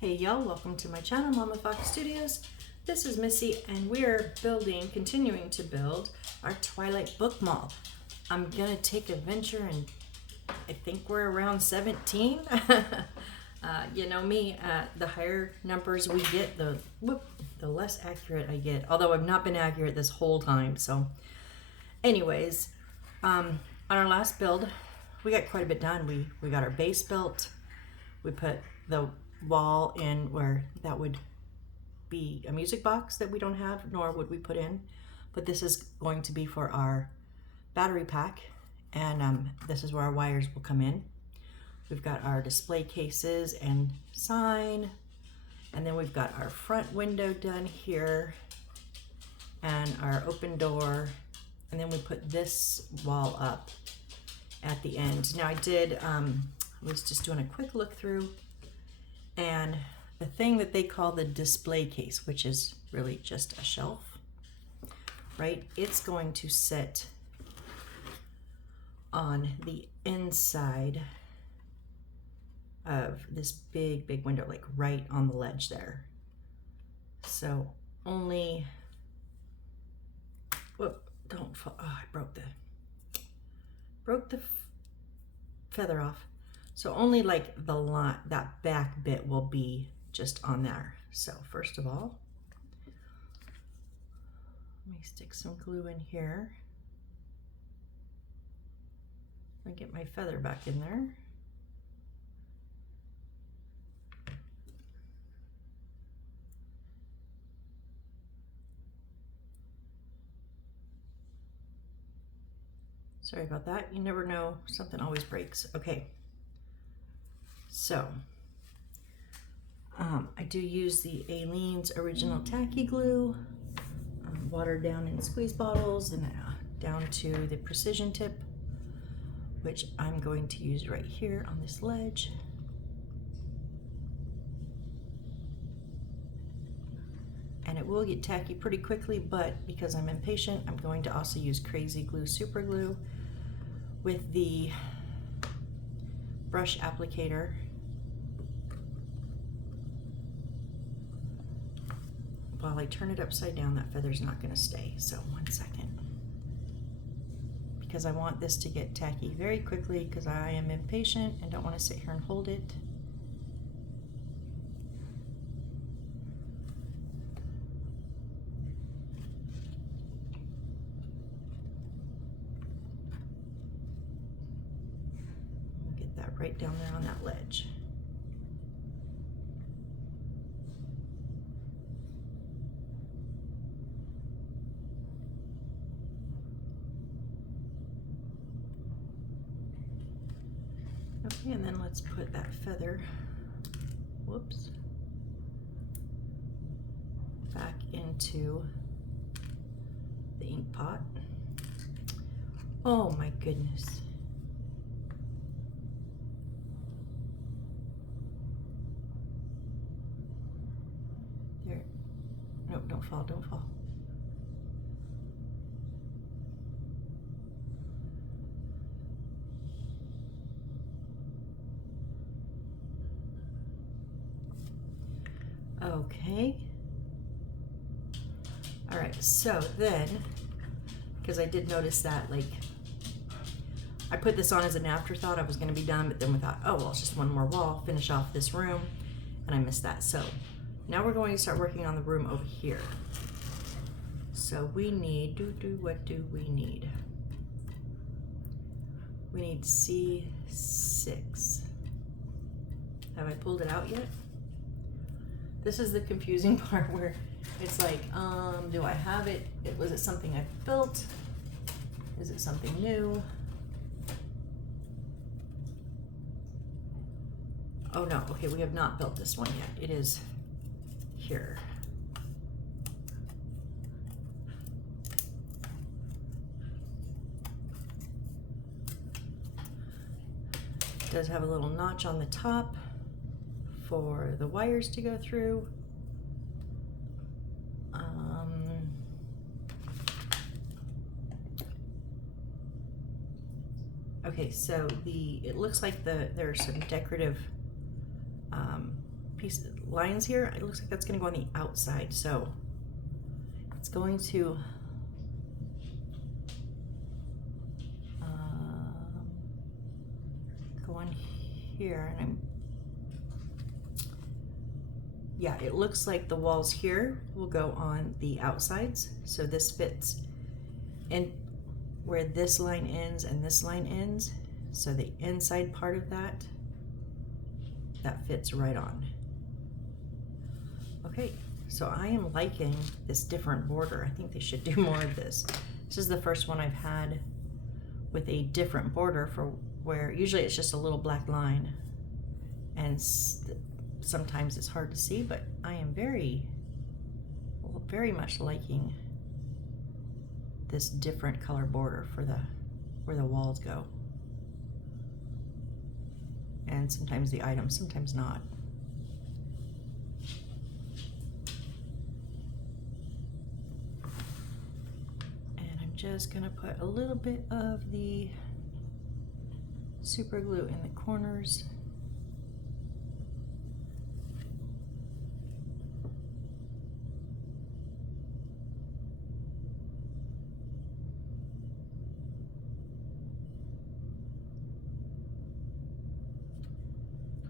Hey y'all, welcome to my channel, Mama Fox Studios. This is Missy and we're continuing to build our Twilight book mall. I'm gonna take a venture and I think we're around 17. You know me, the higher numbers we get, the less accurate I get. Although I've not been accurate this whole time. So anyways, on our last build, we got quite a bit done. We got our base built. We put the wall in where that would be a music box that we don't have, nor would we put in. But this is going to be for our battery pack, and this is where our wires will come in. We've got our display cases and sign, and then we've got our front window done here, and our open door, and then we put this wall up at the end. Now I was just doing a quick look through, and the thing that they call the display case, which is really just a shelf, right? It's going to sit on the inside of this big window, like right on the ledge there. So only, whoop, don't fall. Oh, I broke the feather off. So only like the line, that back bit will be just on there. So first of all, let me stick some glue in here. I get my feather back in there. Sorry about that. You never know, something always breaks. Okay. So, I do use the Aileen's Original Tacky Glue, watered down in squeeze bottles, and down to the precision tip, which I'm going to use right here on this ledge. And it will get tacky pretty quickly, but because I'm impatient, I'm going to also use Crazy Glue Super Glue with the brush applicator. While I turn it upside down, that feather's not going to stay. So 1 second. Because I want this to get tacky very quickly because I am impatient and don't want to sit here and hold it. Get that right down there on that ledge. Okay, and then let's put that feather, whoops, back into the ink pot. Oh my goodness. There, nope, don't fall, don't fall. Okay. All right, so then, because I did notice that, like, I put this on as an afterthought. I was going to be done, but then we thought, oh, well, it's just one more wall, finish off this room, and I missed that. So now we're going to start working on the room over here. So we need, what do we need? We need C6. Have I pulled it out yet? This is the confusing part where it's like, do I have it? Was it something I built? Is it something new? Oh no, okay, we have not built this one yet. It is here. It does have a little notch on the top for the wires to go through. Okay, so it looks like there are some decorative piece lines here, it looks like that's going to go on the outside. So it's going to go on here, and yeah, it looks like the walls here will go on the outsides. So this fits in where this line ends and this line ends. So the inside part of that fits right on. Okay, so I am liking this different border. I think they should do more of this. This is the first one I've had with a different border, for where usually it's just a little black line, and sometimes it's hard to see, but I am very much liking this different color border for where the walls go. And sometimes the items, sometimes not. And I'm just gonna put a little bit of the super glue in the corners.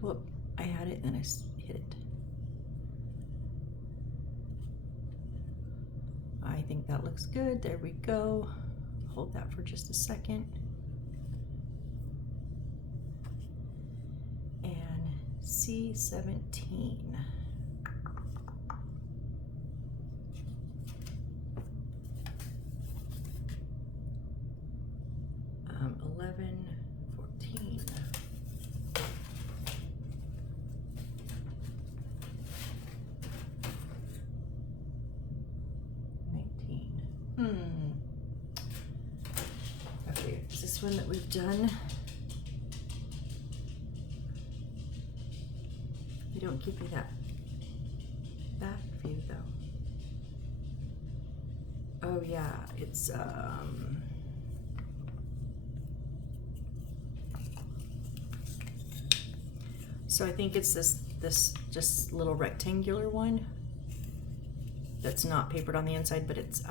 Whoop, I had it and I hit it. I think that looks good. There we go. Hold that for just a second. And C17. 11, 14. 19. Okay, is this one that we've done? They don't give me that back view though. Oh yeah, it's so I think it's this just little rectangular one that's not papered on the inside, but it's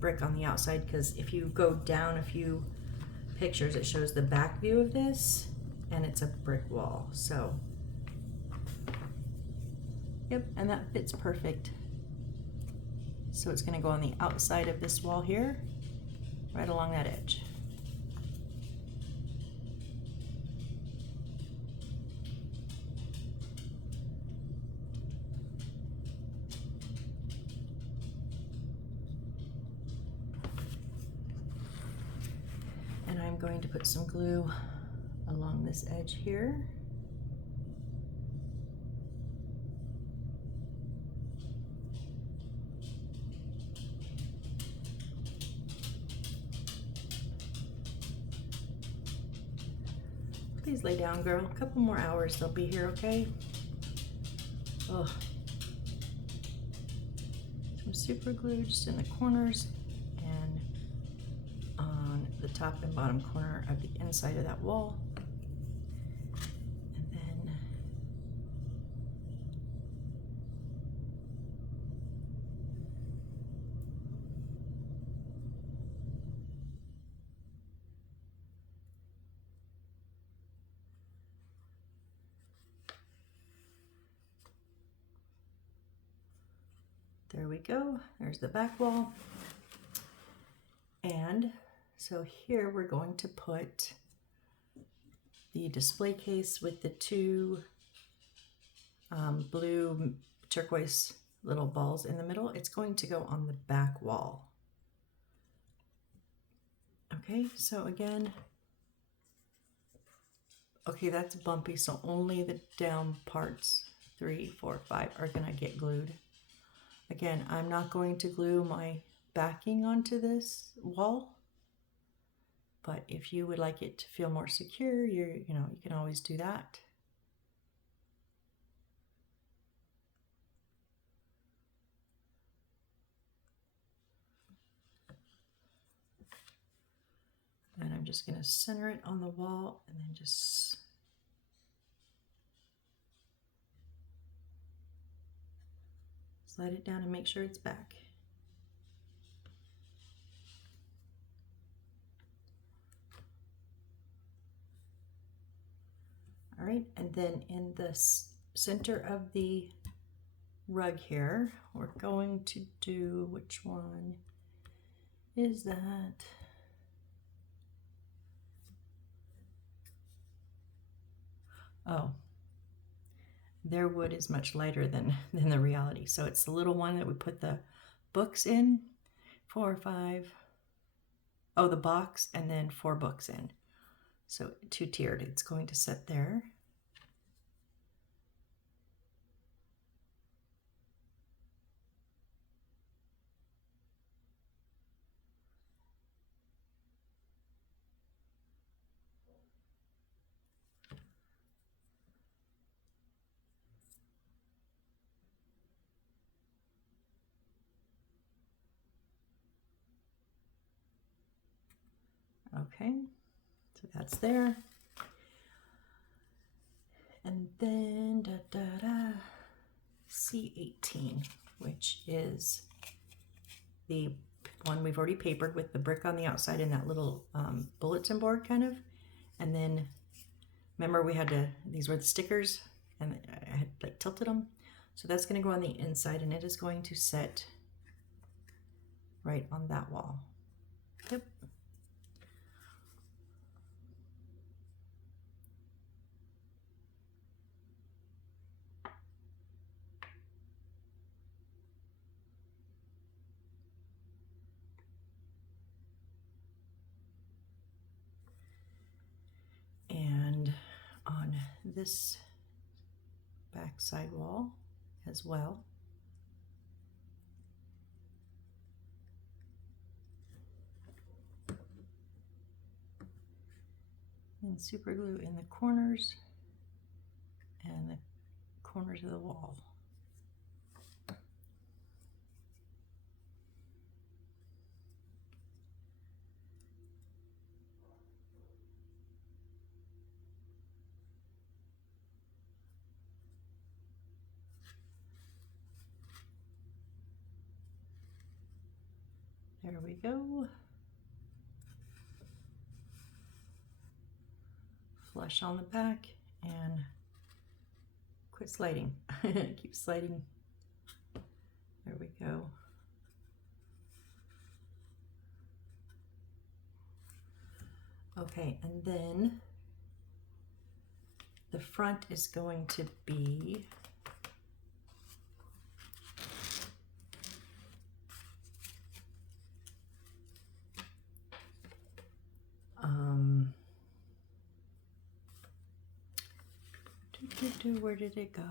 brick on the outside, because if you go down a few pictures, it shows the back view of this, and it's a brick wall. So, yep, and that fits perfect. So it's gonna go on the outside of this wall here, right along that edge. And I'm going to put some glue along this edge here. Please lay down, girl. A couple more hours, they'll be here, okay? Oh. Some super glue just in the corners and on the top and bottom corner of the inside of that wall. And then there we go. There's the back wall. And so here we're going to put the display case with the two blue turquoise little balls in the middle. It's going to go on the back wall. Okay, so again, okay, that's bumpy, so only the down parts 3, 4, 5 are gonna get glued. Again, I'm not going to glue my backing onto this wall, but if you would like it to feel more secure, you can always do that. And I'm just going to center it on the wall and then just slide it down and make sure it's back. All right, and then in the center of the rug here, we're going to do, which one is that? Oh, their wood is much lighter than the reality. So it's the little one that we put the books in, 4 or 5. Oh, the box, and then 4 books in. So 2-tiered, it's going to sit there. Okay, so that's there. And then C18, which is the one we've already papered with the brick on the outside and that little bulletin board kind of. And then remember we had to, these were the stickers and I had like tilted them. So that's going to go on the inside and it is going to sit right on that wall. Yep. And on this back side wall as well. And super glue in the corners and the corners of the wall. There we go. Flush on the back and quit sliding. Keep sliding. There we go. Okay, and then the front is going to be where did it go?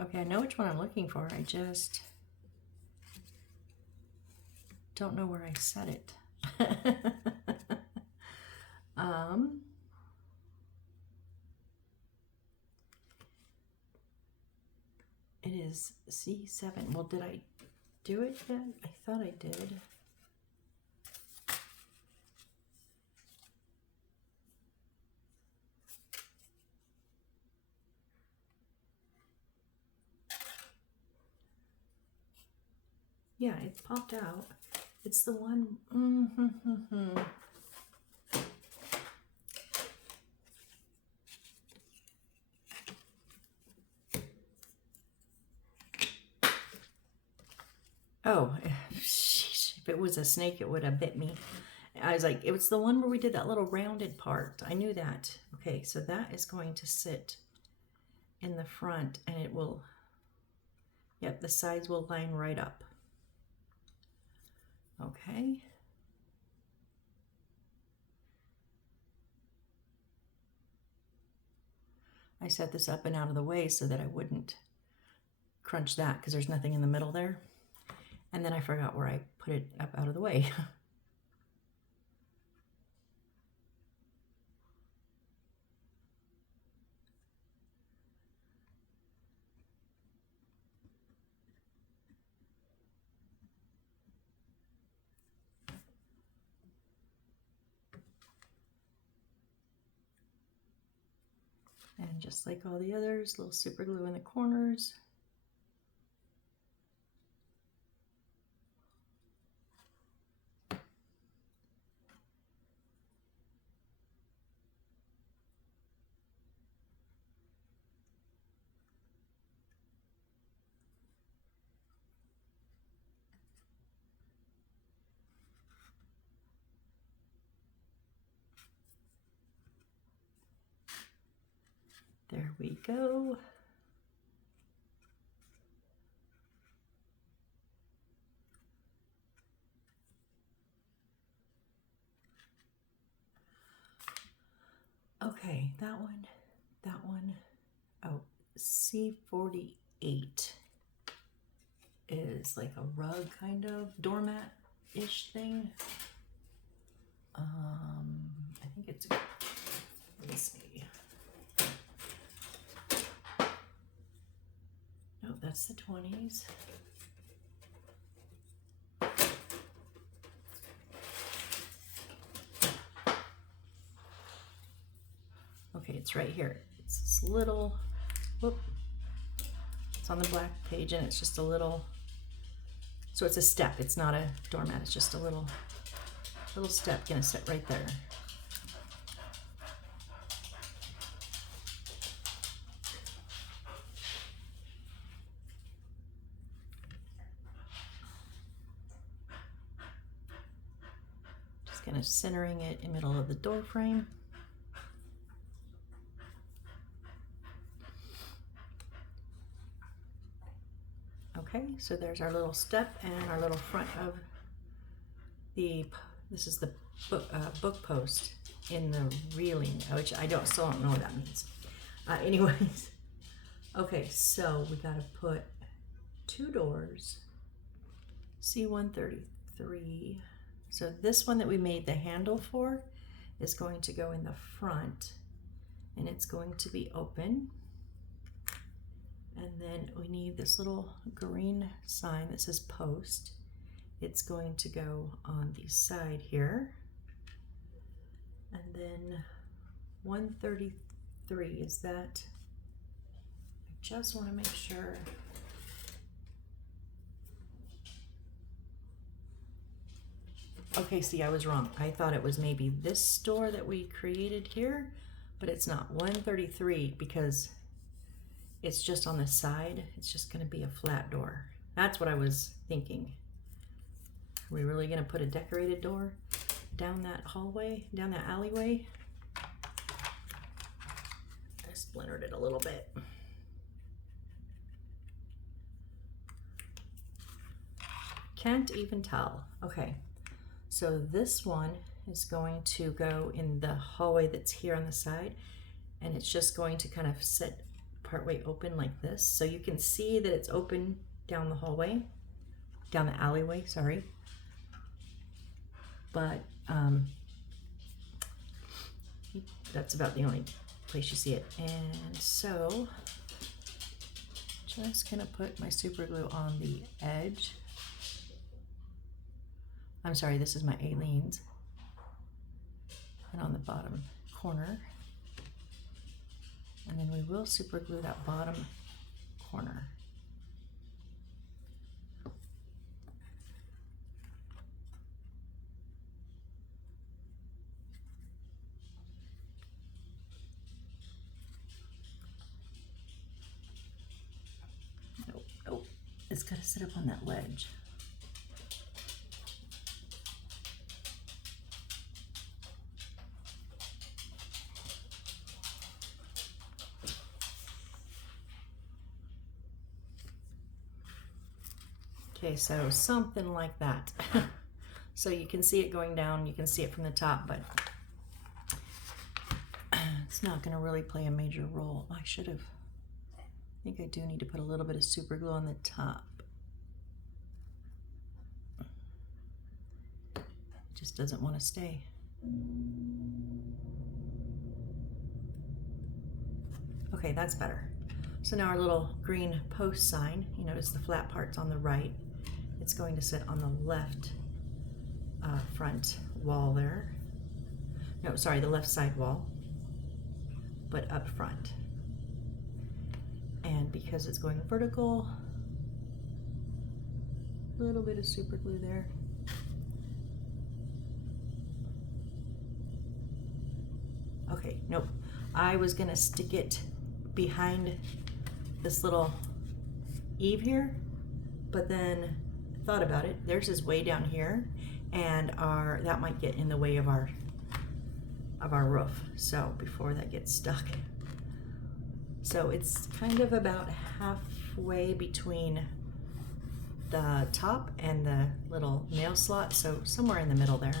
Okay, I know which one I'm looking for. I just don't know where I set it. It is C7. Well, did I do it yet? I thought I did. Yeah, it popped out. It's the one. Oh, sheesh. If it was a snake, it would have bit me. I was like, it was the one where we did that little rounded part. I knew that. Okay, so that is going to sit in the front and it will, yep, the sides will line right up. Okay. I set this up and out of the way so that I wouldn't crunch that because there's nothing in the middle there. And then I forgot where I put it up out of the way. And just like all the others, little super glue in the corners. There we go. Okay, that one. Oh, C48 is like a rug kind of doormat-ish thing. I think it's, let me see. No, that's the 20s. Okay, it's right here. It's this little, whoop. It's on the black page and it's just a little, so it's a step. It's not a doormat. It's just a little step gonna sit right there. Just kind of centering it in the middle of the door frame. Okay, so there's our little step and our little front of the, this is the book post in the reeling, which I still don't know what that means. Anyways, okay, so we gotta put 2 doors, C133. So this one that we made the handle for is going to go in the front and it's going to be open. And then we need this little green sign that says post. It's going to go on the side here. And then 133, is that, I just want to make sure. Okay, see, I was wrong. I thought it was maybe this door that we created here, but it's not. 133, because it's just on the side. It's just gonna be a flat door. That's what I was thinking. Are we really gonna put a decorated door down that hallway, down that alleyway? I splintered it a little bit. Can't even tell. Okay, so this one is going to go in the hallway that's here on the side, and it's just going to kind of sit partway open like this, so you can see that it's open down the hallway, down the alleyway, sorry. But that's about the only place you see it. And so just gonna put my super glue on the edge. I'm sorry, this is my Aleene's, and on the bottom corner. And then we will super glue that bottom corner. Nope, nope, it's gotta sit up on that ledge. Okay, so something like that. So you can see it going down, you can see it from the top, but it's not gonna really play a major role. I should have, I think I do need to put a little bit of super glue on the top. It just doesn't want to stay. Okay, that's better. So now our little green post sign, you notice the flat part's on the right. It's going to sit on the left front wall there. No, sorry, the left side wall, but up front. And because it's going vertical, a little bit of super glue there. Okay, nope. I was gonna stick it behind this little eave here, but then thought about it. Theirs is way down here, and that might get in the way of our roof. So before that gets stuck. So it's kind of about halfway between the top and the little nail slot, so somewhere in the middle there.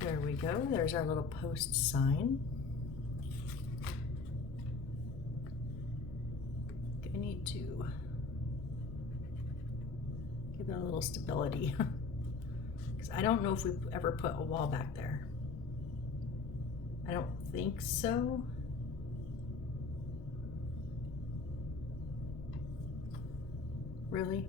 There we go. There's our little post sign. I need to give that a little stability because I don't know if we've ever put a wall back there. I don't think so. Really?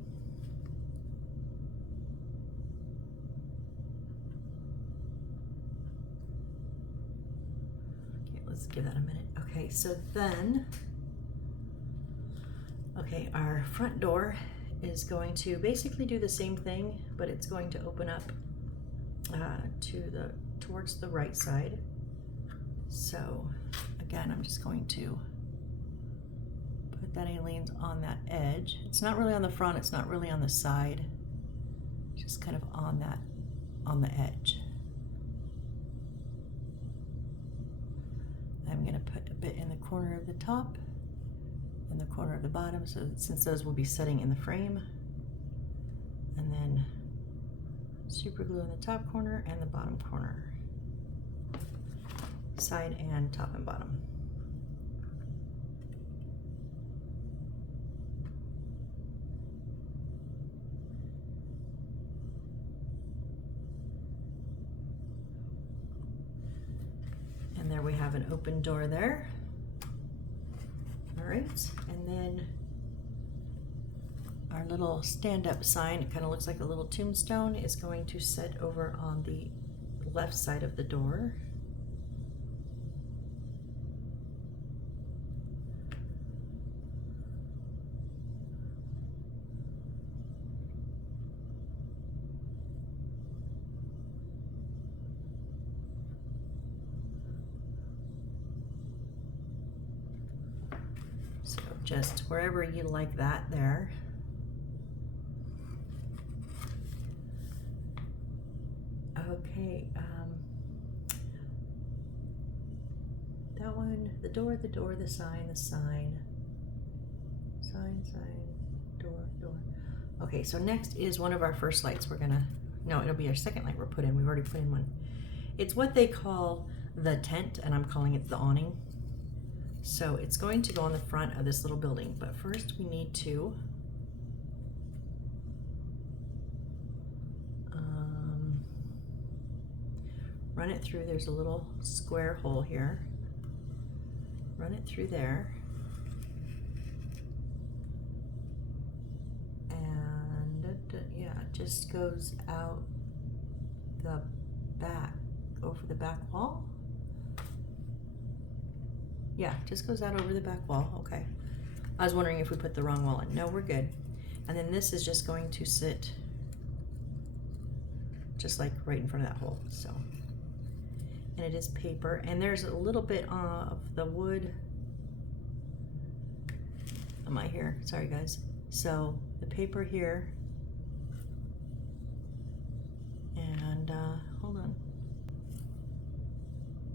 Let's give that a minute. Okay, so then, okay, our front door is going to basically do the same thing, but it's going to open up towards the right side. So again, I'm just going to put that aliens on that edge. It's not really on the front, it's not really on the side, just kind of on the edge. I'm going to put a bit in the corner of the top and the corner of the bottom, so since those will be setting in the frame, and then super glue in the top corner and the bottom corner, side and top and bottom. And there we have an open door there. All right, and then our little stand-up sign, it kind of looks like a little tombstone, is going to sit over on the left side of the door. So just wherever you like that there. Okay, that one, the door, the sign, sign, door. Okay, so next is one of our first lights. No, it'll be our second light we're put in. We've already put in one. It's what they call the tent, and I'm calling it the awning. So it's going to go on the front of this little building, but first we need to run it through. There's a little square hole here. Run it through there. And yeah, it just goes out the back, over the back wall. Yeah, just goes out over the back wall. Okay. I was wondering if we put the wrong wall in. No, we're good. And then this is just going to sit just like right in front of that hole. So, and it is paper, and there's a little bit of the wood. Am I here? Sorry guys. So the paper here, and hold on.